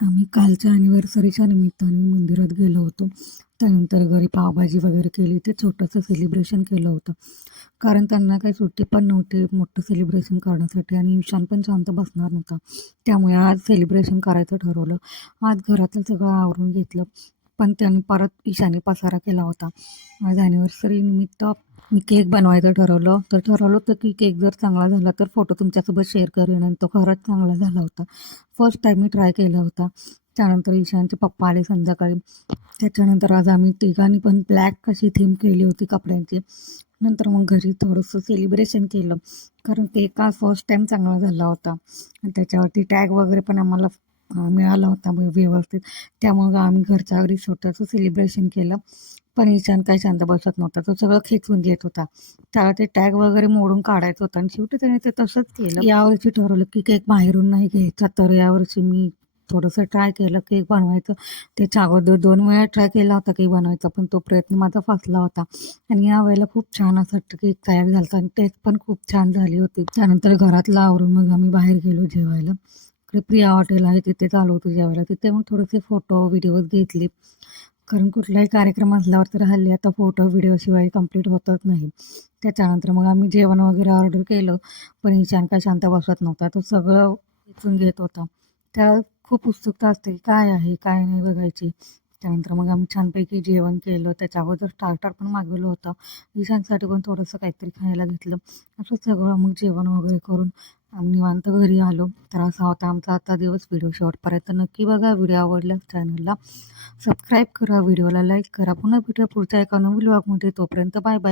आम्ही कालच्या अॅनिव्हर्सरीच्या निमित्ताने मंदिरात गेलो होतो. त्यानंतर घरी पावभाजी वगैरे केली. ते छोटंसं सेलिब्रेशन केलं होतं. कारण त्यांना काही सुट्टी पण नव्हती मोठं सेलिब्रेशन करण्यासाठी आणि ईशान पण शांत बसणार नव्हता. त्यामुळे आज सेलिब्रेशन करायचं ठरवलं. आज घरातलं सगळं आवरून घेतलं. पण त्याने परत ईशाने पसारा केला होता. आज अॅनिव्हर्सरीनिमित्त मी केक बनवायचं ठरवलं. तर ठरवलं होतं की केक जर चांगला झाला तर फोटो तुमच्यासोबत शेअर करेन आणि तो खरंच चांगला झाला होता. फर्स्ट टाईम मी ट्राय केला होता. त्यानंतर ईशानचे पप्पा आले संध्याकाळी. त्याच्यानंतर आज आम्ही तिघांनी पण ब्लॅक अशी थीम केली होती कपड्यांची. नंतर मग घरी थोडंसं सेलिब्रेशन केलं. कारण केक आज फर्स्ट टाईम चांगला झाला होता आणि त्याच्यावरती टॅग वगैरे पण आम्हाला मिळाला होता व्यवस्थित. त्यामुळं आम्ही घरच्या घरी छोटंसं सेलिब्रेशन केलं. पण ईशान काही शांत बसत नव्हता. तो सगळं खेचून घेत होता. त्याला ते टॅग वगैरे मोडून काढायचं होतं आणि शेवटी त्याने ते तसंच केलं. यावर्षी ठरवलं की केक बाहेरून नाही घ्यायचा. तर यावर्षी मी थोडंसं ट्राय केलं केक बनवायचं. त्याच्या अगोदर 2 वेळा ट्राय केला होता केक बनवायचा, पण तो प्रयत्न माझा फसला होता. आणि यावेळेला खूप छान असा केक तयार झाला होता आणि टेस्ट पण खूप छान झाली होती. त्यानंतर घरातलं आवरून मग आम्ही बाहेर गेलो जेवायला. इकडे प्रिया हॉटेल आहे तिथे चालू होतं जेवायला. तिथे मग थोडेसे फोटो व्हिडिओज घेतले. कारण कुठलाही कार्यक्रम असल्यावर तर हल्ली आता फोटो व्हिडिओशिवाय कंप्लीट होतच नाही. त्याच्यानंतर मग आम्ही जेवण वगैरे ऑर्डर केलं. पण ईशान काय शांत बसत नव्हता. तो सगळं विचारून घेत होता. त्या खूप उत्सुकता असते की काय आहे काय नाही बघायची. त्यानंतर मग आम्ही छानपैकी जेवण केलं. त्याच्या अगोदर स्टार्टर पण मागवलं होतं. ईशानसाठी पण थोडंसं काहीतरी खायला घेतलं. असं सगळं मग जेवण वगैरे करून आम्ही निवांत घरी आलो. तर असा होता आमचा आता दिवस. व्हिडिओ शेवटपर्यंत नक्की बघा. व्हिडिओ आवडल्यास चॅनलला सबस्क्राईब करा, व्हिडिओला लाईक करा. पुन्हा भेटूया पुढच्या एका नवीन व्लॉगमध्ये. तोपर्यंत बाय बाय.